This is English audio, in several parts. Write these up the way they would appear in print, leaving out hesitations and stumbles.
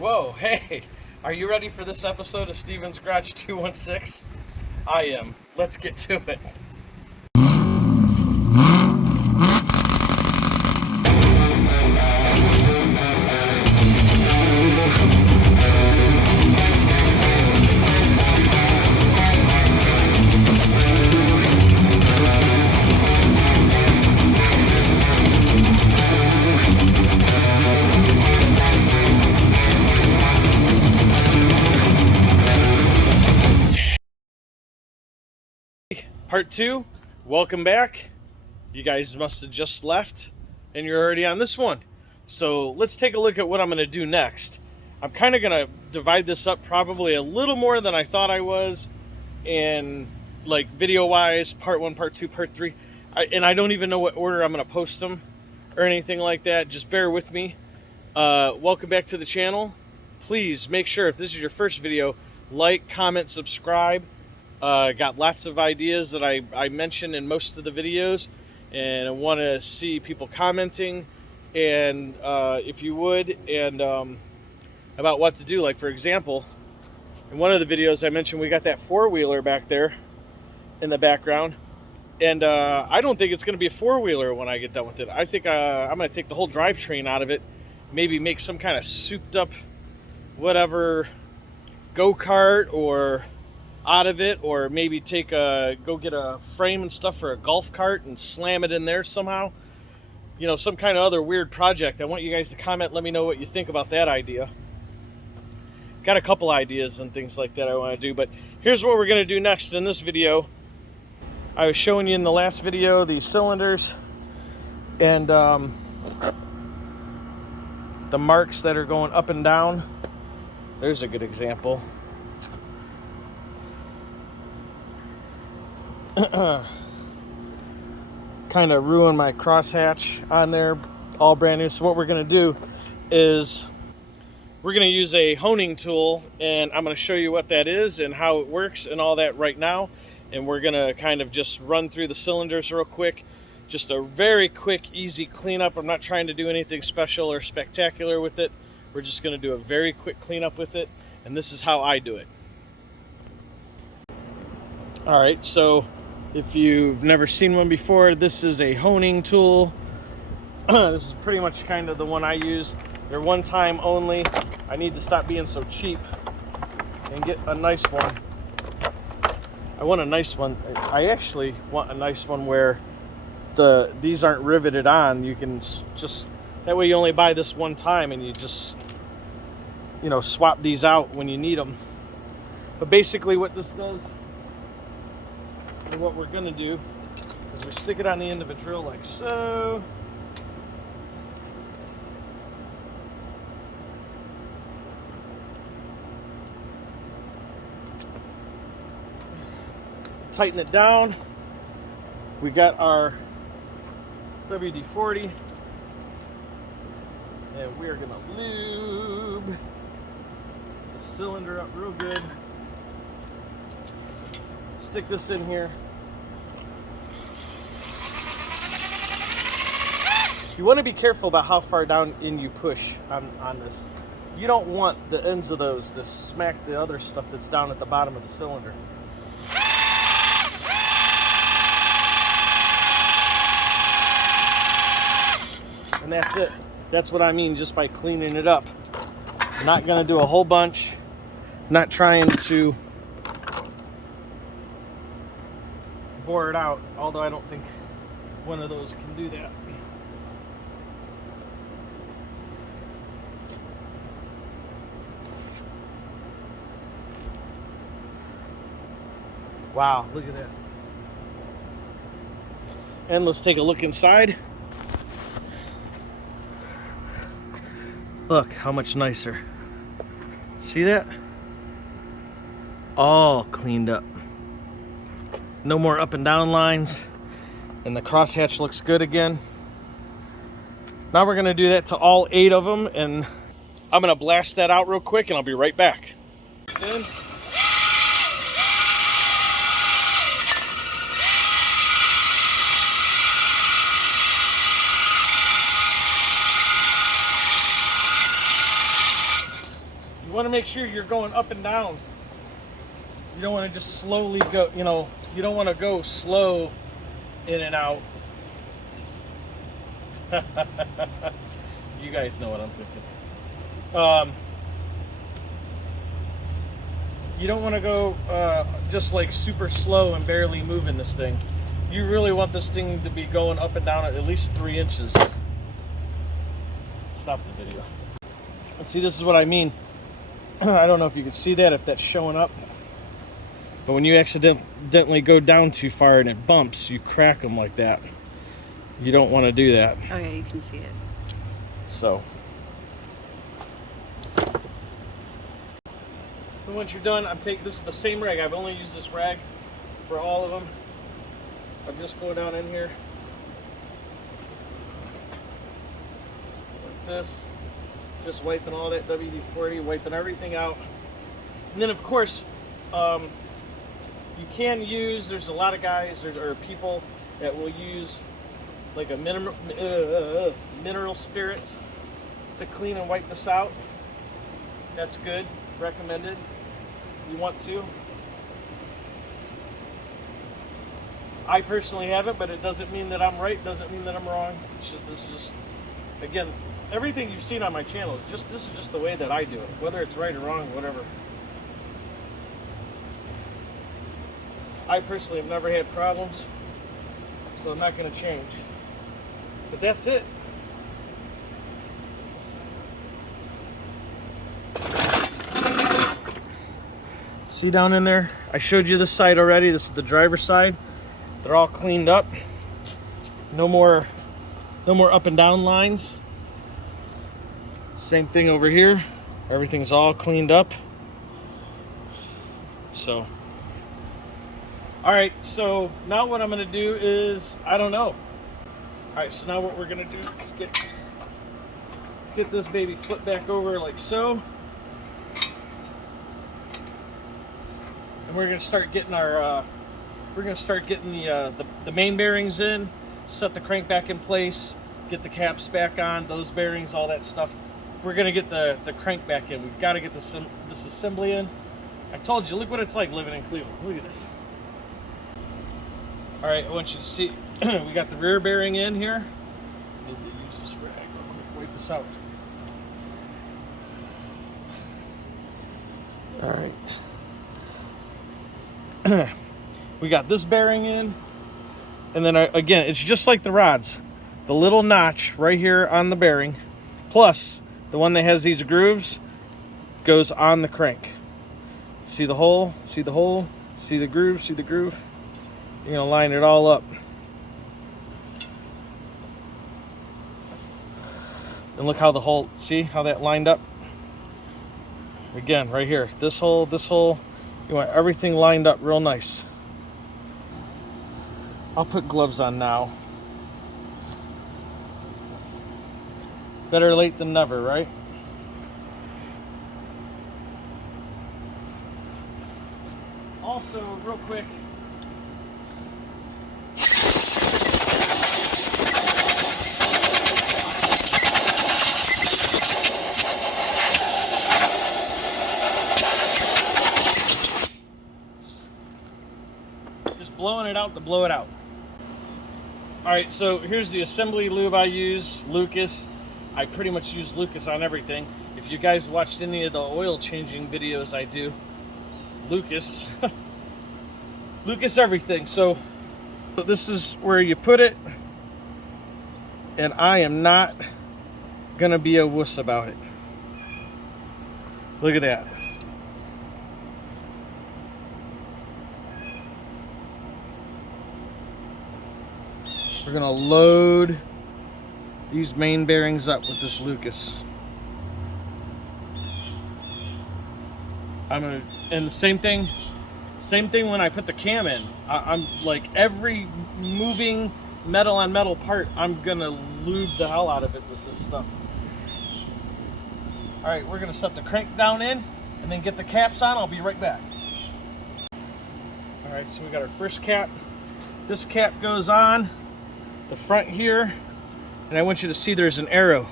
Whoa, hey, are you ready for this episode of Steven's Garage 216? I am. Let's get to it. Part 2, welcome back. You guys must have just left and you're already on this one. So let's take a look at what I'm going to do next. I'm kind of going to divide this up probably a little more than I thought I was, and like video wise, part 1, part 2, part 3. And I don't even know what order I'm going to post them or anything like that. Just bear with me. Welcome back to the channel. Please make sure, if this is your first video, like, comment, subscribe. Got lots of ideas that I mentioned in most of the videos, and I want to see people commenting, and if you would, and about what to do. Like, for example, in one of the videos I mentioned we got that four-wheeler back there in the background, and I don't think it's going to be a four-wheeler when I get done with it. I think I'm going to take the whole drivetrain out of it, maybe make some kind of souped up whatever go-kart or out of it, or maybe go get a frame and stuff for a golf cart and slam it in there somehow. You know, some kind of other weird project. I want you guys to comment, let me know what you think about that idea. Got a couple ideas and things like that I want to do, but here's what we're going to do next in this video. I was showing you in the last video these cylinders and the marks that are going up and down. There's a good example. Kind of ruined my crosshatch on there, all brand new. So what we're going to do is we're going to use a honing tool, and I'm going to show you what that is and how it works and all that right now. And we're going to kind of just run through the cylinders real quick. Just a very quick, easy cleanup. I'm not trying to do anything special or spectacular with it. We're just going to do a very quick cleanup with it, and this is how I do it. All right, so if you've never seen one before, this is a honing tool. This is pretty much kind of the one I use. They're one time only. I need to stop being so cheap and get a nice one. I want a nice one. I actually want a nice one where these aren't riveted on. You can just, that way you only buy this one time and you just, you know, swap these out when you need them. But basically what this does, and what we're going to do is we stick it on the end of a drill like so. Tighten it down. We got our WD-40, and we are going to lube the cylinder up real good. Stick this in here. You want to be careful about how far down in you push on this. You don't want the ends of those to smack the other stuff that's down at the bottom of the cylinder. And that's it. That's what I mean just by cleaning it up. I'm not going to do a whole bunch. Not trying to bore it out, although I don't think one of those can do that. Wow, look at that. And let's take a look inside. Look how much nicer. See that? All cleaned up. No more up and down lines, and the crosshatch looks good again. Now we're gonna do that to all 8 of them, and I'm gonna blast that out real quick and I'll be right back. In. want to make sure you're going up and down. You don't want to just slowly go, you know, you don't want to go slow in and out. You guys know what I'm thinking. You don't want to go just like super slow and barely moving this thing. You really want this thing to be going up and down at least 3 inches. Stop the video. And see, this is what I mean. I don't know if you can see that, if that's showing up. But when you accidentally go down too far and it bumps, you crack them like that. You don't want to do that. Oh yeah, you can see it. So. And once you're done, this is the same rag. I've only used this rag for all of them. I'm just going down in here. Like this. Just wiping all that WD-40, wiping everything out. And then of course, you can use, there's a lot of guys or people that will use like a mineral spirits to clean and wipe this out. That's good, recommended. You want to. I personally haven't, but it doesn't mean that I'm right, doesn't mean that I'm wrong. This is just, again, everything you've seen on my channel is just, this is just the way that I do it. Whether it's right or wrong, whatever. I personally have never had problems, so I'm not going to change. But that's it. See down in there? I showed you this side already. This is the driver's side. They're all cleaned up. No more up and down lines. Same thing over here. Everything's all cleaned up. So, all right, so now what I'm gonna do is, I don't know. All right, so now what we're gonna do is get this baby flipped back over like so. And we're gonna start getting our, the main bearings in, set the crank back in place, get the caps back on, those bearings, all that stuff. We're gonna get the crank back in. We've got to get this assembly in. I told you, look what it's like living in Cleveland. Look at this. All right, I want you to see, we got the rear bearing in here. I need to use this rag real quick, wipe this out. All right. We got this bearing in. And then again, it's just like the rods. The little notch right here on the bearing, plus the one that has these grooves, goes on the crank. See the hole? See the hole? See the groove? See the groove? You're gonna line it all up. And look how the hole, see how that lined up? Again, right here, this hole, you want everything lined up real nice. I'll put gloves on now. Better late than never, right? Also, real quick, just blowing it out to blow it out. All right, so here's the assembly lube I use, Lucas. I pretty much use Lucas on everything. If you guys watched any of the oil changing videos I do, Lucas, Lucas everything. So this is where you put it, and I am not gonna be a wuss about it. Look at that. We're gonna load these main bearings up with this Lucas. And the same thing when I put the cam in. I'm like, every moving metal on metal part, I'm gonna lube the hell out of it with this stuff. All right, we're gonna set the crank down in and then get the caps on. I'll be right back. All right, so we got our first cap. This cap goes on the front here, and I want you to see there's an arrow.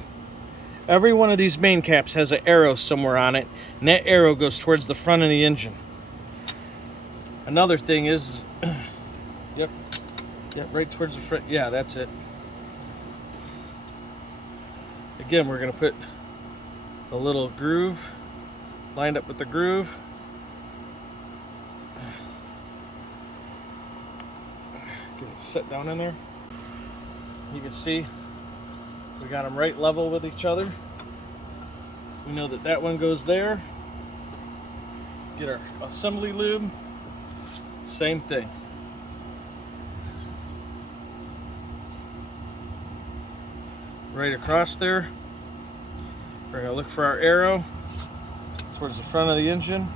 Every one of these main caps has an arrow somewhere on it, and that arrow goes towards the front of the engine. Another thing is, yep, right towards the front. Yeah, that's it. Again, we're going to put a little groove lined up with the groove. Get it set down in there. You can see we got them right level with each other. We know that that one goes there. Get our assembly lube. Same thing. Right across there. We're going to look for our arrow towards the front of the engine.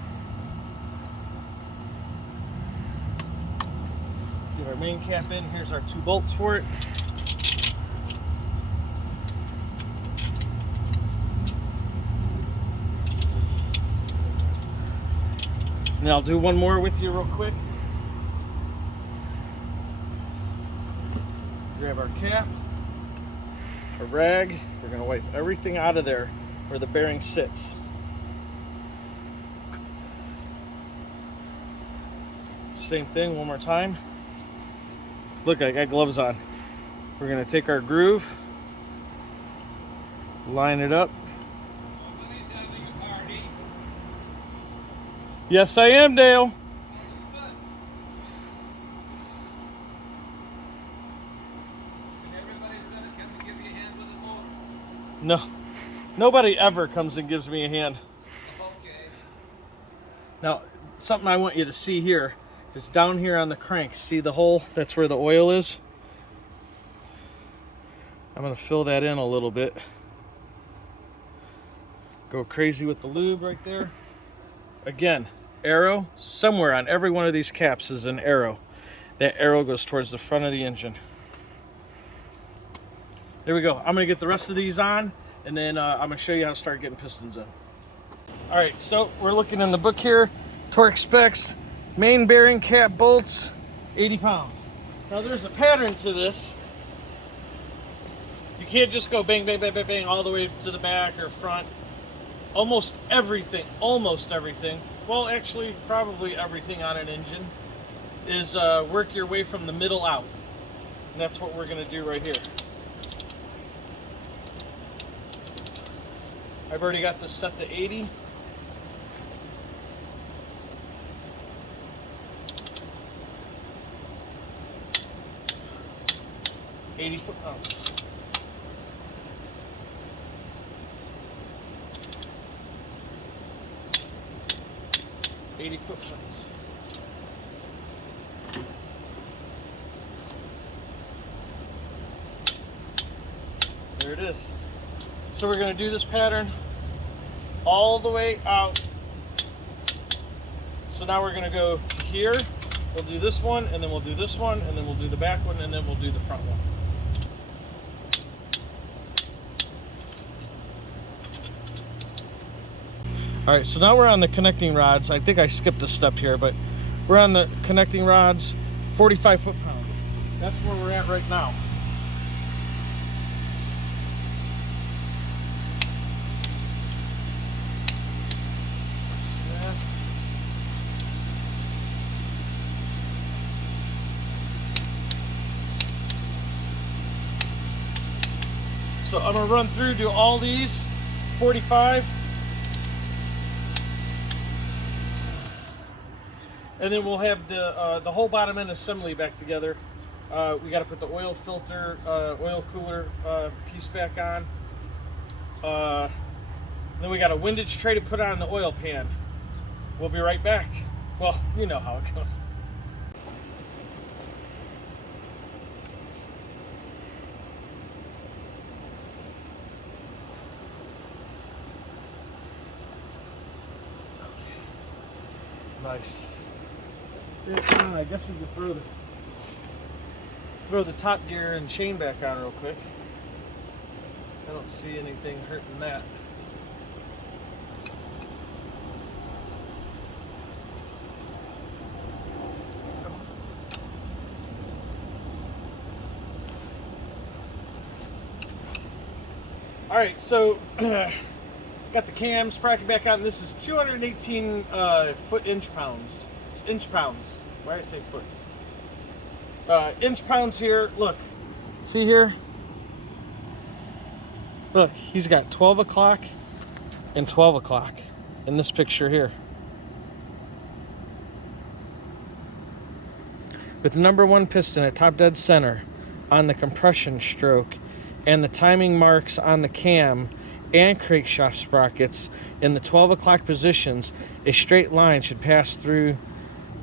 Get our main cap in. Here's our 2 bolts for it. And I'll do one more with you real quick. Grab our cap, a rag. We're going to wipe everything out of there where the bearing sits. Same thing one more time. Look, I got gloves on. We're going to take our groove, line it up. Somebody's having a party. Yes, I am, Dale. No, nobody ever comes and gives me a hand. Okay. Now, something I want you to see here is down here on the crank. See the hole? That's where the oil is. I'm going to fill that in a little bit. Go crazy with the lube right there. Again, arrow. Somewhere on every one of these caps is an arrow. That arrow goes towards the front of the engine. There we go. I'm going to get the rest of these on, and then I'm going to show you how to start getting pistons in. All right, so we're looking in the book here. Torque specs, main bearing cap bolts, 80 pounds. Now there's a pattern to this. You can't just go bang, bang, bang, bang, bang all the way to the back or front. Almost everything, well actually probably everything on an engine is work your way from the middle out. And that's what we're going to do right here. I've already got this set to 80. Foot-pounds. Foot-pounds. There it is. So we're going to do this pattern all the way out. So now we're going to go to here. We'll do this one, and then we'll do this one, and then we'll do the back one, and then we'll do the front one. All right, so now we're on the connecting rods. I think I skipped a step here, but we're on the connecting rods, 45 foot-pounds. That's where we're at right now. So I'm gonna run through, do all these, 45. And then we'll have the whole bottom end assembly back together. We gotta put the oil filter, oil cooler piece back on. Then we got a windage tray to put on the oil pan. We'll be right back. Well, you know how it goes. Nice. I guess we could throw the top gear and chain back on real quick. I don't see anything hurting that. All right, so got the cam sprocket back on. This is 218 foot inch pounds. It's inch pounds. Why did I say foot? Inch pounds here. Look, see here? Look, he's got 12 o'clock and 12 o'clock in this picture here. With the number 1 piston at top dead center on the compression stroke and the timing marks on the cam and crate shaft sprockets in the 12 o'clock positions, a straight line should pass through.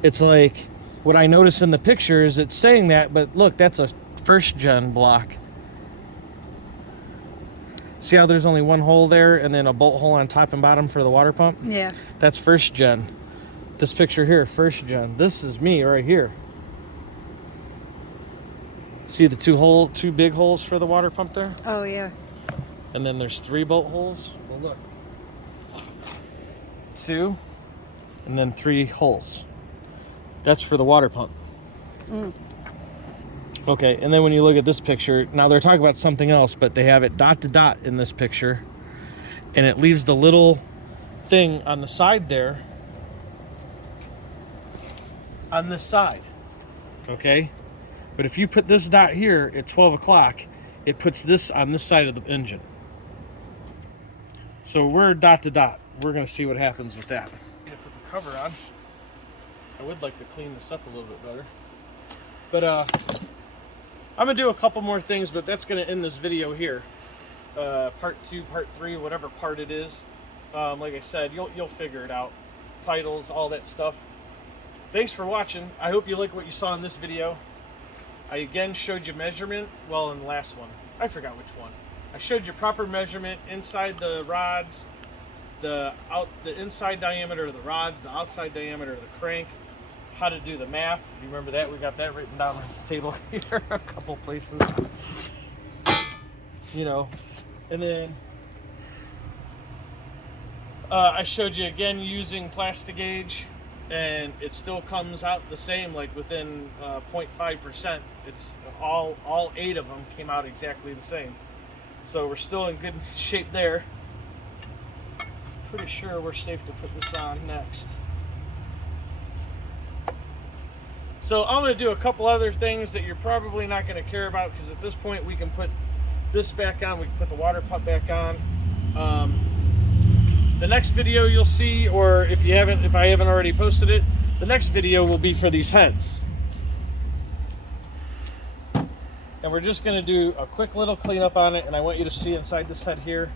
It's like what I noticed in the picture is it's saying that, but look, that's a first gen block. See how there's only one hole there and then a bolt hole on top and bottom for the water pump? Yeah. That's first gen. This picture here, first gen. This is me right here. See the two big holes for the water pump there? Oh, yeah. And then there's 3 bolt holes. Well, look. 2, and then 3 holes. That's for the water pump. Mm. Okay, and then when you look at this picture, now they're talking about something else, but they have it dot to dot in this picture, and it leaves the little thing on the side there, on this side, okay? But if you put this dot here at 12 o'clock, it puts this on this side of the engine. So we're dot to dot. We're gonna see what happens with that. I'm gonna put the cover on. I would like to clean this up a little bit better. But I'm gonna do a couple more things, but that's gonna end this video here. Part 2, part 3, whatever part it is. Like I said, you'll figure it out. Titles, all that stuff. Thanks for watching. I hope you like what you saw in this video. I again showed you measurement. Well, in the last one, I forgot which one. I showed you proper measurement inside the rods, the inside diameter of the rods, the outside diameter of the crank, how to do the math. If you remember that, we got that written down on the table here, a couple places. You know, and then I showed you again using plastic gauge, and it still comes out the same, like within 0.5%. It's all 8 of them came out exactly the same. So we're still in good shape there. Pretty sure we're safe to put this on next. So I'm going to do a couple other things that you're probably not going to care about, because at this point we can put this back on, we can put the water pump back on. The next video you'll see, or if I haven't already posted it, the next video will be for these heads. And we're just going to do a quick little cleanup on it, and I want you to see inside this head here.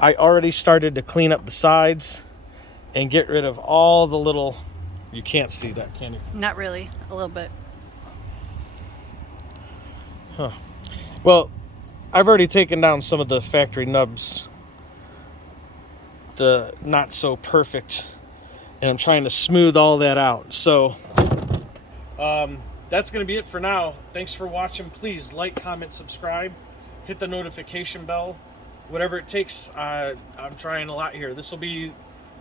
I already started to clean up the sides and get rid of all the little, you can't see that, can you? Not really, a little bit. Huh. Well, I've already taken down some of the factory nubs, the not so perfect, and I'm trying to smooth all that out. So that's going to be it for now. Thanks for watching. Please like, comment, subscribe, hit the notification bell, whatever it takes. I'm trying a lot here. This will be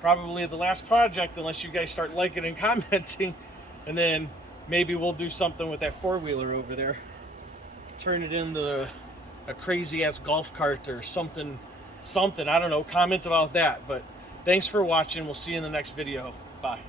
probably the last project unless you guys start liking and commenting, and then maybe we'll do something with that 4-wheeler over there, turn it into a crazy ass golf cart or something, I don't know. Comment about that. But thanks for watching. We'll see you in the next video. Bye.